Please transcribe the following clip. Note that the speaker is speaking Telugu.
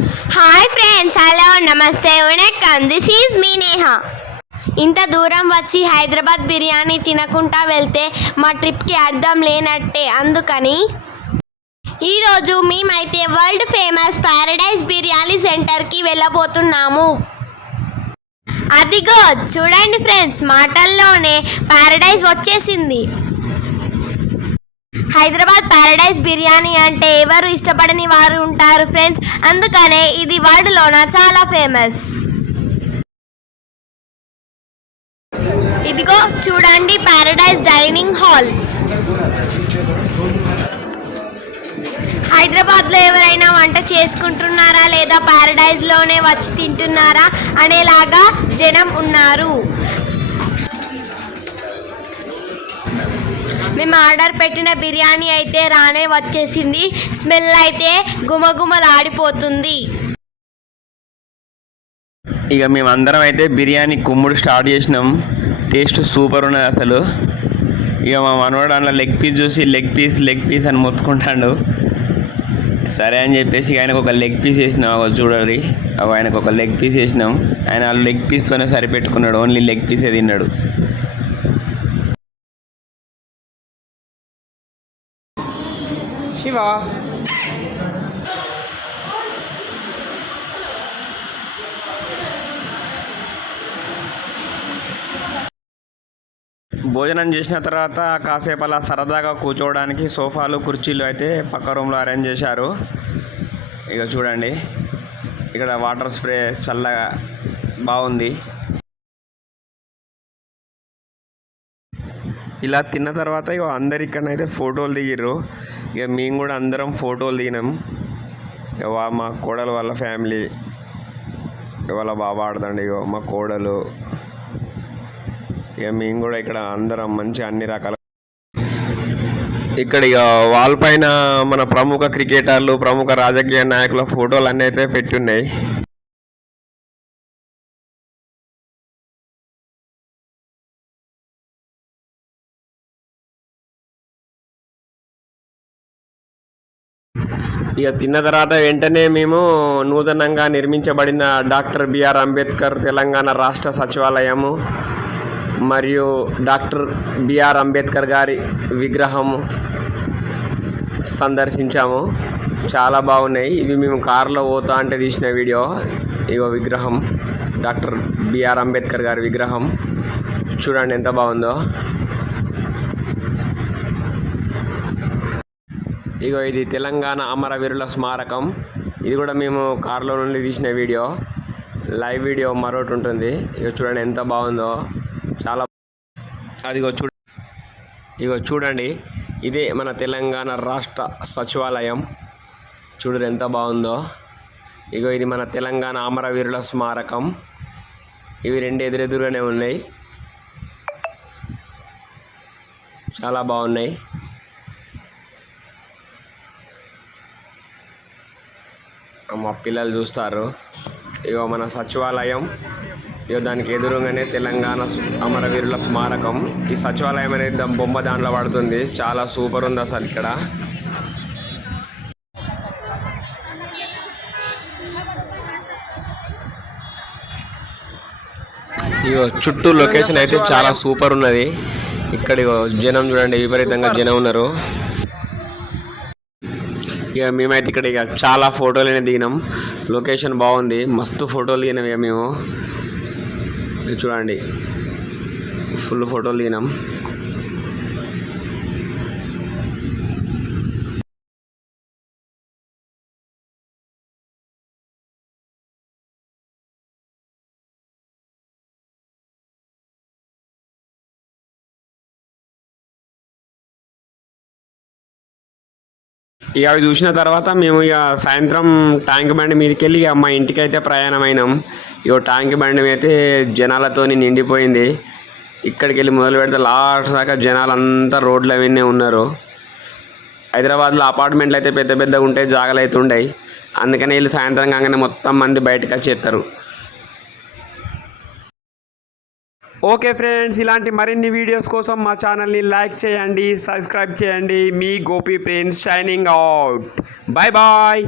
హాయ్ ఫ్రెండ్స్, హలో, నమస్తే, వణక్కం. దిస్ ఈజ్ మీ నేహ. ఇంత దూరం వచ్చి హైదరాబాద్ బిర్యానీ తినకుండా వెళ్తే మా ట్రిప్కి అర్థం లేనట్టే. అందుకని ఈరోజు మేమైతే వరల్డ్ ఫేమస్ ప్యారడైజ్ బిర్యానీ సెంటర్కి వెళ్ళబోతున్నాము. అదిగో చూడండి ఫ్రెండ్స్, మాటల్లోనే ప్యారడైజ్ వచ్చేసింది. హైదరాబాద్ ప్యారడైజ్ బిర్యానీ అంటే ఎవరు ఇష్టపడని వారు ఉంటారు ఫ్రెండ్స్. అందుకనే ఇది వరల్డ్లోన చాలా ఫేమస్. ఇదిగో చూడండి, ప్యారడైజ్ డైనింగ్ హాల్. హైదరాబాద్లో ఎవరైనా వంట చేసుకుంటున్నారా లేదా ప్యారడైజ్లోనే వచ్చి తింటున్నారా అనేలాగా జనం ఉన్నారు. మేము ఆర్డర్ పెట్టిన బిర్యానీ అయితే రానే వచ్చేసింది. స్మెల్ అయితే గుమగుమలాడిపోతుంది. ఇక మేమందరం అయితే బిర్యానీ కుమ్ముడు స్టార్ట్ చేసినాం. టేస్ట్ సూపర్ ఉన్నది అసలు. ఇక మా మనవాడు అందులో లెగ్ పీస్ అని మొత్తుకుంటాడు. సరే అని చెప్పేసి ఆయనకు ఒక లెగ్ పీస్ వేసినాం. చూడండి, ఆయనకు ఒక లెగ్ పీస్ వేసినాం. ఆయన ఆ లెగ్ పీస్తోనే సరిపెట్టుకున్నాడు. ఓన్లీ లెగ్ పీసే తిన్నాడు. శివ భోజనం చేసిన తర్వాత కాసేపు అలా సరదాగా కూర్చోవడానికి సోఫాలు కుర్చీలు అయితే పక్క రూమ్లో అరేంజ్ చేశారు. ఇక చూడండి, ఇక్కడ వాటర్ స్ప్రే చల్లగా బాగుంది. ఇలా తిన్న తర్వాత ఇక అందరు ఇక్కడనైతే ఫోటోలు దిగిర్రు. ఇక మేము కూడా అందరం ఫోటోలు దిగినాం. ఇక మా కోడలు వాళ్ళ ఫ్యామిలీ, వాళ్ళ బాబా ఆడదండి, ఇక మా కోడలు, ఇక మేము కూడా ఇక్కడ అందరం మంచి అన్ని రకాల. ఇక్కడ ఇక వాల్ పైన మన ప్రముఖ క్రికెటర్లు, ప్రముఖ రాజకీయ నాయకుల ఫోటోలు అన్నీ అయితే పెట్టి ఉన్నాయి. ఇక తిన్న తర్వాత వెంటనే మేము నూతనంగా నిర్మించబడిన డాక్టర్ బిఆర్ అంబేద్కర్ తెలంగాణ రాష్ట్ర సచివాలయము మరియు డాక్టర్ బిఆర్ అంబేద్కర్ గారి విగ్రహము సందర్శించాము. చాలా బాగున్నాయి. ఇవి మేము కారులో పోతా అంటే తీసిన వీడియో. ఇగో విగ్రహం, డాక్టర్ బిఆర్ అంబేద్కర్ గారి విగ్రహం చూడండి ఎంత బాగుందో. ఇగో ఇది తెలంగాణ అమరవీరుల స్మారకం. ఇది కూడా మేము కారులో నుండి తీసిన వీడియో. లైవ్ వీడియో మరొకటి ఉంటుంది. ఇక చూడండి ఎంత బాగుందో, చాలా. ఇగో చూడండి, ఇదే మన తెలంగాణ రాష్ట్ర సచివాలయం. చూడరు ఎంత బాగుందో. ఇగో ఇది మన తెలంగాణ అమరవీరుల స్మారకం. ఇవి రెండు ఎదురెదురుగానే ఉన్నాయి, చాలా బాగున్నాయి. మా పిల్లలు చూస్తారు. ఇగో మన సచివాలయం, ఇగో దానికి ఎదురుగానే తెలంగాణ అమరవీరుల స్మారకం. ఈ సచివాలయం అనేది బొమ్మ దాంట్లో పడుతుంది. చాలా సూపర్ ఉంది అసలు ఇక్కడ. ఇగో చుట్టూ లొకేషన్ అయితే చాలా సూపర్ ఉన్నది. ఇక్కడ ఇగో జనం చూడండి, విపరీతంగా జనం ఉన్నారు. ఇక మేమైతే ఇక్కడ ఇక చాలా ఫోటోలు దిగినాం. లొకేషన్ బాగుంది, మస్తు ఫోటోలు దిగినాం. ఇక మేము చూడండి ఫుల్ ఫోటోలు దిగినాం. ఇక అవి చూసిన తర్వాత మేము ఇక సాయంత్రం ట్యాంక్ బండి మీదకి వెళ్ళి ఇక మా ఇంటికి అయితే ప్రయాణమైనాం. ఇక ట్యాంక్ బండి అయితే జనాలతో నిండిపోయింది. ఇక్కడికి వెళ్ళి మొదలు పెడితే లాస్ట్ దాకా జనాలంతా రోడ్లు అవన్నీ ఉన్నారు. హైదరాబాద్లో అపార్ట్మెంట్లు అయితే పెద్ద పెద్దగా ఉంటాయి, జాగాలు అయితే ఉండయి. అందుకని వెళ్ళి సాయంత్రం కాగానే మొత్తం మంది బయటకు వచ్చేస్తారు. ఓకే ఫ్రెండ్స్, ఇలాంటి మరిన్ని వీడియోస్ కోసం మా ఛానల్ని లైక్ చేయండి, సబ్స్క్రైబ్ చేయండి. మీ Gopi friends shining out. Bye bye.